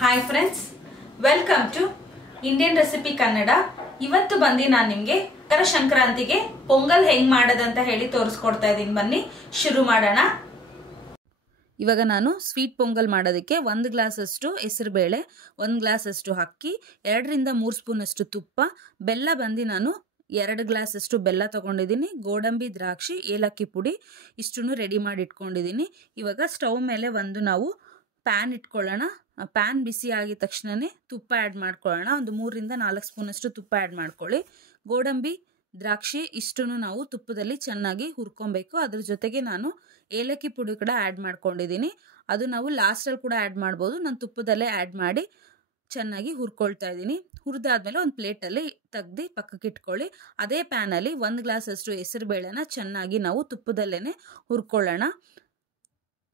Hi friends, welcome to Indian recipe Kannada. ಇವತ್ತು ಬಂದು ನಾನು ನಿಮಗೆ ಮಕರ ಸಂಕ್ರಾಂತಿಗೆ ಪೊಂಗಲ್ ಹೆಂಗ್ ಮಾಡೋದಂತ ಹೇಳಿ ತೋರಿಸ್ಕೊಡ್ತಾ ಇದ್ದೀನಿ. ಬನ್ನಿ ಶುರು ಮಾಡೋಣ. ಇವಾಗ ನಾನು ಸ್ವೀಟ್ ಪೊಂಗಲ್ ಮಾಡೋದಕ್ಕೆ 1 ಗ್ಲಾಸ್ ಅಷ್ಟು ಹೆಸರು ಬೇಳೆ, 1 ಗ್ಲಾಸ್ ಅಷ್ಟು ಅಕ್ಕಿ, 2 ರಿಂದ 3 ಸ್ಪೂನ್ ಅಷ್ಟು ತುಪ್ಪ, ಬೆಲ್ಲ ಬಂದು ನಾನು 2 ಗ್ಲಾಸ್ ಅಷ್ಟು ಬೆಲ್ಲ ತಗೊಂಡಿದ್ದೀನಿ, ಗೋಡಂಬಿ, ದ್ರಾಕ್ಷಿ, ಏಲಕ್ಕಿ ಪುಡಿ ಇಷ್ಟನ್ನು ರೆಡಿ ಮಾಡಿ ಇಟ್ಕೊಂಡಿದ್ದೀನಿ. ಇವಾಗ ಸ್ಟವ್ ಮೇಲೆ ನಾವು ಪ್ಯಾನ್ ಇಟ್ಕೊಳ್ಳೋಣ. ಪ್ಯಾನ್ ಬಿಸಿ ಆಗಿದ ತಕ್ಷಣನೇ ತುಪ್ಪ ಆ್ಯಡ್ ಮಾಡ್ಕೊಳ್ಳೋಣ. ಒಂದು 3 ರಿಂದ 4 ಸ್ಪೂನ್ ಅಷ್ಟು ತುಪ್ಪ ಆ್ಯಡ್ ಮಾಡ್ಕೊಳ್ಳಿ. ಗೋಡಂಬಿ, ದ್ರಾಕ್ಷಿ ಇಷ್ಟನ್ನು ನಾವು ತುಪ್ಪದಲ್ಲಿ ಚೆನ್ನಾಗಿ ಹುರ್ಕೊಬೇಕು. ಅದ್ರ ಜೊತೆಗೆ ನಾನು ಏಲಕ್ಕಿ ಪುಡಿ ಕೂಡ ಆ್ಯಡ್ ಮಾಡ್ಕೊಂಡಿದ್ದೀನಿ. ಅದು ನಾವು ಲಾಸ್ಟಲ್ಲಿ ಕೂಡ ಆ್ಯಡ್ ಮಾಡ್ಬೋದು. ನಾನು ತುಪ್ಪದಲ್ಲೇ ಆ್ಯಡ್ ಮಾಡಿ ಚೆನ್ನಾಗಿ ಹುರ್ಕೊಳ್ತಾ ಇದ್ದೀನಿ. ಹುರಿದಾದ್ಮೇಲೆ ಒಂದು ಪ್ಲೇಟಲ್ಲಿ ತೆಗ್ದು ಪಕ್ಕಕ್ಕೆ ಇಟ್ಕೊಳ್ಳಿ. ಅದೇ ಪ್ಯಾನಲ್ಲಿ 1 ಗ್ಲಾಸ್ ಅಷ್ಟು ಹೆಸರು ಬೇಳೆನ ಚೆನ್ನಾಗಿ ನಾವು ತುಪ್ಪದಲ್ಲೇ ಹುರ್ಕೊಳ್ಳೋಣ.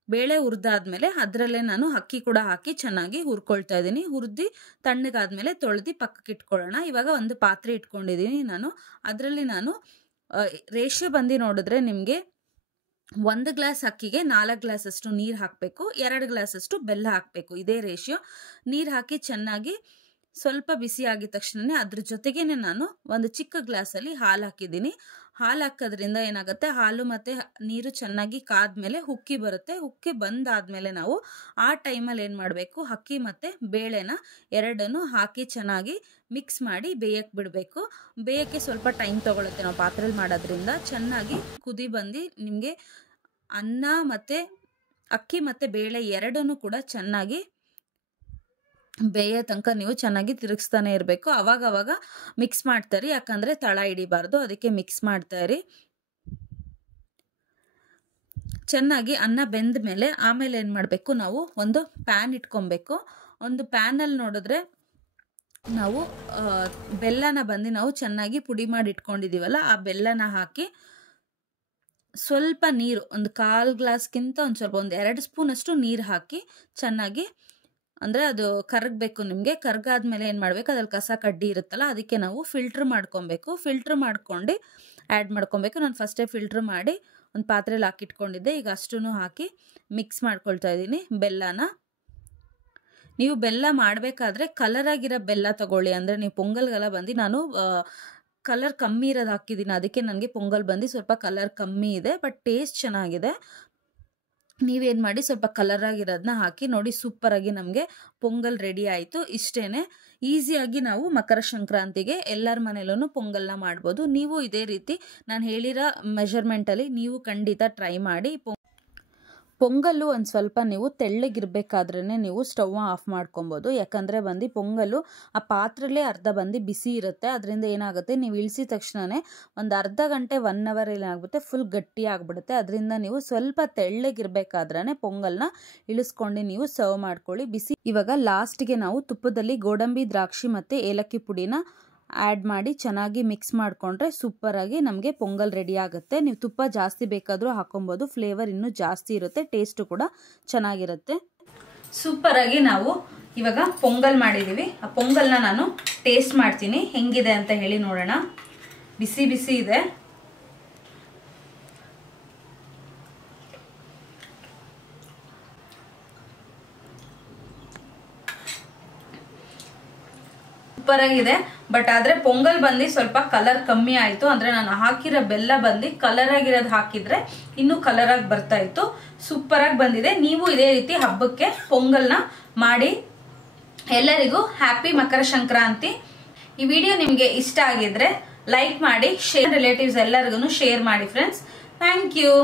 ಬೇಳೆ ಹುರಿದಾದ್ಮೇಲೆ ಅದರಲ್ಲೇ ನಾನು ಅಕ್ಕಿ ಕೂಡ ಹಾಕಿ ಚೆನ್ನಾಗಿ ಹುರ್ಕೊಳ್ತಾ ಇದ್ದೀನಿ. ಹುರಿದು ತಣ್ಣಗಾದ್ಮೇಲೆ ತೊಳೆದು ಪಕ್ಕಕ್ಕೆ ಇಟ್ಕೊಳ್ಳೋಣ. ಇವಾಗ ಒಂದು ಪಾತ್ರೆ ಇಟ್ಕೊಂಡಿದ್ದೀನಿ ನಾನು. ಅದರಲ್ಲಿ ನಾನು ರೇಷಿಯೋ ಬಂದು ನೋಡಿದ್ರೆ ನಿಮಗೆ 1 ಗ್ಲಾಸ್ ಅಕ್ಕಿಗೆ 4 ಗ್ಲಾಸ್ ಅಷ್ಟು ನೀರು ಹಾಕಬೇಕು, 2 ಗ್ಲಾಸ್ ಅಷ್ಟು ಬೆಲ್ಲ ಹಾಕಬೇಕು. ಇದೇ ರೇಷಿಯೋ. ನೀರು ಹಾಕಿ ಚೆನ್ನಾಗಿ ಸ್ವಲ್ಪ ಬಿಸಿ ಆಗಿದ ತಕ್ಷಣನೇ ಅದ್ರ ಜೊತೆಗೇನೆ ನಾನು ಒಂದು ಚಿಕ್ಕ ಗ್ಲಾಸಲ್ಲಿ ಹಾಲು ಹಾಕಿದ್ದೀನಿ. ಹಾಲು ಹಾಕೋದ್ರಿಂದ ಏನಾಗುತ್ತೆ, ಹಾಲು ಮತ್ತು ನೀರು ಚೆನ್ನಾಗಿ ಕಾದ್ಮೇಲೆ ಉಕ್ಕಿ ಬರುತ್ತೆ. ಉಕ್ಕಿ ಬಂದಾದ್ಮೇಲೆ ನಾವು ಆ ಟೈಮಲ್ಲಿ ಏನು ಮಾಡಬೇಕು, ಅಕ್ಕಿ ಮತ್ತು ಬೇಳೆನ ಎರಡನ್ನು ಹಾಕಿ ಚೆನ್ನಾಗಿ ಮಿಕ್ಸ್ ಮಾಡಿ ಬೇಯಕ್ಕೆ ಬಿಡಬೇಕು. ಬೇಯಕ್ಕೆ ಸ್ವಲ್ಪ ಟೈಮ್ ತೊಗೊಳುತ್ತೆ. ನಾವು ಪಾತ್ರೆಯಲ್ಲಿ ಮಾಡೋದ್ರಿಂದ ಚೆನ್ನಾಗಿ ಕುದಿ ಬಂದು ನಿಮಗೆ ಅನ್ನ ಮತ್ತು ಅಕ್ಕಿ ಮತ್ತು ಬೇಳೆ ಎರಡನ್ನೂ ಕೂಡ ಚೆನ್ನಾಗಿ ಬೇಯೋ ತನಕ ನೀವು ಚೆನ್ನಾಗಿ ತಿರುಗಿಸ್ತಾನೆ ಇರಬೇಕು. ಅವಾಗವಾಗ ಮಿಕ್ಸ್ ಮಾಡ್ತಾಯಿರಿ, ಯಾಕಂದರೆ ತಳ ಹಿಡಿಬಾರ್ದು. ಅದಕ್ಕೆ ಮಿಕ್ಸ್ ಮಾಡ್ತಾಯಿರಿ. ಚೆನ್ನಾಗಿ ಅನ್ನ ಬೆಂದ ಮೇಲೆ ಆಮೇಲೆ ಏನು ಮಾಡಬೇಕು, ನಾವು ಒಂದು ಪ್ಯಾನ್ ಇಟ್ಕೊಬೇಕು. ಒಂದು ಪ್ಯಾನಲ್ಲಿ ನೋಡಿದ್ರೆ ನಾವು ಬೆಲ್ಲನ ಬಂದು ನಾವು ಚೆನ್ನಾಗಿ ಪುಡಿ ಮಾಡಿ ಇಟ್ಕೊಂಡಿದ್ದೀವಲ್ಲ, ಆ ಬೆಲ್ಲನ ಹಾಕಿ ಸ್ವಲ್ಪ ನೀರು, ಒಂದು 1/4 ಗ್ಲಾಸ್ಗಿಂತ ಒಂದು ಸ್ವಲ್ಪ ಒಂದು 2 ಸ್ಪೂನ್ ಅಷ್ಟು ನೀರು ಹಾಕಿ ಚೆನ್ನಾಗಿ, ಅಂದರೆ ಅದು ಕರಗಬೇಕು. ನಿಮಗೆ ಕರಗಾದ್ಮೇಲೆ ಏನು ಮಾಡಬೇಕು, ಅದ್ರಲ್ಲಿ ಕಸ ಕಡ್ಡಿ ಇರುತ್ತಲ್ಲ, ಅದಕ್ಕೆ ನಾವು ಫಿಲ್ಟ್ರ್ ಮಾಡ್ಕೊಬೇಕು. ಫಿಲ್ಟ್ರ್ ಮಾಡ್ಕೊಂಡು ಆ್ಯಡ್ ಮಾಡ್ಕೊಬೇಕು. ನಾನು ಫಸ್ಟೇ ಫಿಲ್ಟ್ರ್ ಮಾಡಿ ಒಂದು ಪಾತ್ರೆಯಲ್ಲಿ ಹಾಕಿಟ್ಕೊಂಡಿದ್ದೆ. ಈಗ ಅಷ್ಟನ್ನು ಹಾಕಿ ಮಿಕ್ಸ್ ಮಾಡ್ಕೊಳ್ತಾ ಇದ್ದೀನಿ ಬೆಲ್ಲನ. ನೀವು ಬೆಲ್ಲ ಮಾಡಬೇಕಾದ್ರೆ ಕಲರಾಗಿರೋ ಬೆಲ್ಲ ತಗೊಳ್ಳಿ. ಅಂದರೆ ನೀವು ಪೊಂಗಲ್ಗೆಲ್ಲ ಬಂದು ನಾನು ಕಲರ್ ಕಮ್ಮಿ ಇರೋದು ಹಾಕಿದ್ದೀನಿ, ಅದಕ್ಕೆ ನನಗೆ ಪೊಂಗಲ್ ಬಂದು ಸ್ವಲ್ಪ ಕಲರ್ ಕಮ್ಮಿ ಇದೆ, ಬಟ್ ಟೇಸ್ಟ್ ಚೆನ್ನಾಗಿದೆ. ನೀವೇನು ಮಾಡಿ ಸ್ವಲ್ಪ ಕಲರಾಗಿರೋದನ್ನ ಹಾಕಿ ನೋಡಿ. ಸೂಪರಾಗಿ ನಮಗೆ ಪೊಂಗಲ್ ರೆಡಿ ಆಯಿತು. ಇಷ್ಟೇ ಈಸಿಯಾಗಿ ನಾವು ಮಕರ ಸಂಕ್ರಾಂತಿಗೆ ಎಲ್ಲರ ಮನೇಲೂ ಪೊಂಗಲ್ನ ಮಾಡ್ಬೋದು. ನೀವು ಇದೇ ರೀತಿ ನಾನು ಹೇಳಿರೋ ಮೆಷರ್ಮೆಂಟಲ್ಲಿ ನೀವು ಖಂಡಿತ ಟ್ರೈ ಮಾಡಿ. ಪೊಂಗಲ್ಲು ಒಂದು ಸ್ವಲ್ಪ ನೀವು ತೆಳ್ಳಗಿರಬೇಕಾದ್ರೇ ನೀವು ಸ್ಟವ್ ಆಫ್ ಮಾಡ್ಕೊಬೋದು. ಯಾಕಂದರೆ ಬಂದು ಪೊಂಗಲ್ಲು ಆ ಪಾತ್ರೆಲೇ ಅರ್ಧ ಬಂದು ಬಿಸಿ ಇರುತ್ತೆ. ಅದರಿಂದ ಏನಾಗುತ್ತೆ, ನೀವು ಇಳಿಸಿದ ತಕ್ಷಣವೇ ಒಂದು ಅರ್ಧ ಗಂಟೆ 1 ಅವರ್ ಏನಾಗುತ್ತೆ, ಫುಲ್ ಗಟ್ಟಿ ಆಗಿಬಿಡುತ್ತೆ. ಅದರಿಂದ ನೀವು ಸ್ವಲ್ಪ ತೆಳ್ಳಗಿರಬೇಕಾದ್ರೇ ಪೊಂಗಲ್ನ ಇಳಿಸ್ಕೊಂಡು ನೀವು ಸರ್ವ್ ಮಾಡ್ಕೊಳ್ಳಿ ಬಿಸಿ. ಇವಾಗ ಲಾಸ್ಟ್ಗೆ ನಾವು ತುಪ್ಪದಲ್ಲಿ ಗೋಡಂಬಿ, ದ್ರಾಕ್ಷಿ ಮತ್ತು ಏಲಕ್ಕಿ ಪುಡಿನ ಆ್ಯಡ್ ಮಾಡಿ ಚೆನ್ನಾಗಿ ಮಿಕ್ಸ್ ಮಾಡಿಕೊಂಡ್ರೆ ಸೂಪರಾಗಿ ನಮಗೆ ಪೊಂಗಲ್ ರೆಡಿ ಆಗುತ್ತೆ. ನೀವು ತುಪ್ಪ ಜಾಸ್ತಿ ಬೇಕಾದರೂ ಹಾಕೊಬೋದು, ಫ್ಲೇವರ್ ಇನ್ನೂ ಜಾಸ್ತಿ ಇರುತ್ತೆ, ಟೇಸ್ಟು ಕೂಡ ಚೆನ್ನಾಗಿರುತ್ತೆ. ಸೂಪರಾಗಿ ನಾವು ಇವಾಗ ಪೊಂಗಲ್ ಮಾಡಿದ್ದೀವಿ. ಆ ಪೊಂಗಲ್ನ ನಾನು ಟೇಸ್ಟ್ ಮಾಡ್ತೀನಿ, ಹೆಂಗಿದೆ ಅಂತ ಹೇಳಿ ನೋಡೋಣ. ಬಿಸಿ ಬಿಸಿ ಇದೆ. ಸೂಪರ್ ಆಗಿದೆ. ಬಟ್ ಆದ್ರೆ ಪೊಂಗಲ್ ಬಂದು ಸ್ವಲ್ಪ ಕಲರ್ ಕಮ್ಮಿ ಆಯ್ತು. ಅಂದ್ರೆ ನಾನು ಹಾಕಿರೋ ಬೆಲ್ಲ ಬಂದು ಕಲರ್ ಆಗಿರೋದು ಹಾಕಿದ್ರೆ ಇನ್ನೂ ಕಲರ್ ಆಗಿ ಬರ್ತಾ ಇತ್ತು. ಸೂಪರ್ ಆಗಿ ಬಂದಿದೆ. ನೀವು ಇದೇ ರೀತಿ ಹಬ್ಬಕ್ಕೆ ಪೊಂಗಲ್ನ ಮಾಡಿ. ಎಲ್ಲರಿಗೂ ಹ್ಯಾಪಿ ಮಕರ ಸಂಕ್ರಾಂತಿ. ಈ ವಿಡಿಯೋ ನಿಮ್ಗೆ ಇಷ್ಟ ಆಗಿದ್ರೆ ಲೈಕ್ ಮಾಡಿ, ಶೇರ್, ರಿಲೇಟಿವ್ಸ್ ಎಲ್ಲರಿಗೂ ಶೇರ್ ಮಾಡಿ ಫ್ರೆಂಡ್ಸ್. Thank you.